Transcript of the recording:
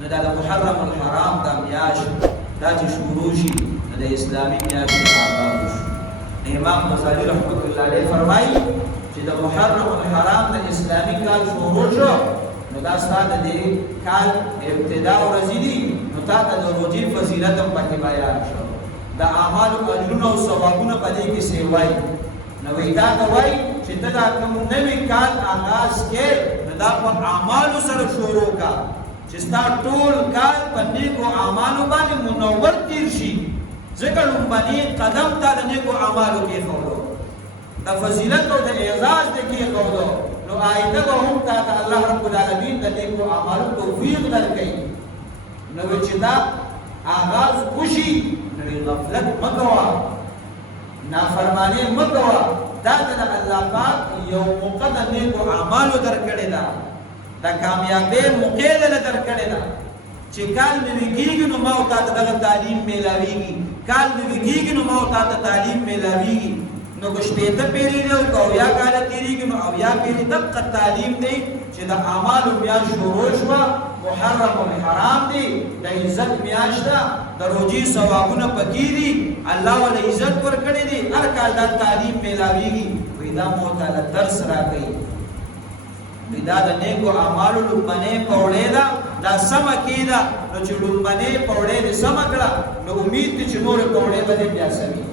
نو دا د محرم الحرام دا میاشت دا چې شروع شي نو د اسلامي میاشتې آغاز شو. امام غزالی رحمت الله علیه فرمایي چې د محرم الحرام د اسلامي کال شروع شو نو دا ستا د دې کال ابتدا ورځې دي، نو تا ته د روژې فضیلت هم پکې بیان شو، د اعمالو اجرونه او ثوابونه په دې کې سې وایي. نو وایي دا ته وایي چې ته دا کوم نوي کال آغاز کې نو دا په اعمالو سره شروع کا چې ستا ټول کال په نیکو اعمالو باندې منور تیر شي، ځکه لومبني قدم تا د نیکو اعمالو کېښودو، د فضیلت او د اعزاز د کېښودو، نو آینده به هم تا ته الله رب العالمین د نیکو اعمالو توفیق درکوي. نو چې دا آغاز وشي نو غفلت مه کوه، نافرماني مه کوه، دا د الله پاک یو موقع د نیکو اعمالو درکړې ده، د کامیابۍ موقع دله درکړې ده چې کال نوي کېږي نو ما او تا ته دغه تعلیم میلاویږي، کال نوي کېږي نو ما او تا ته تعلیم میلاویږي. نو که شپېته پیرې دی او که اویا کاله تېرېږي نو اویا پیرې دقه تعلیم دی چې د اعمالو میاشت شروع شوه، محرم الحرام دی، د عزت میاشت ده، د روژې ثوابونه پکې دي، الله وله عزت ورکړی دی، هر کال دا تعلیم میلاویږي. وایي دا مو تعالی درس راکوي، وایي دا د نیکو اعمالو لومبنۍ پوړۍ ده، دا سمه کېده. نو چې لومبنۍ پوړۍ دې سمه کړه نو امید دی چې نورې پوړۍ به دې بیا سمې.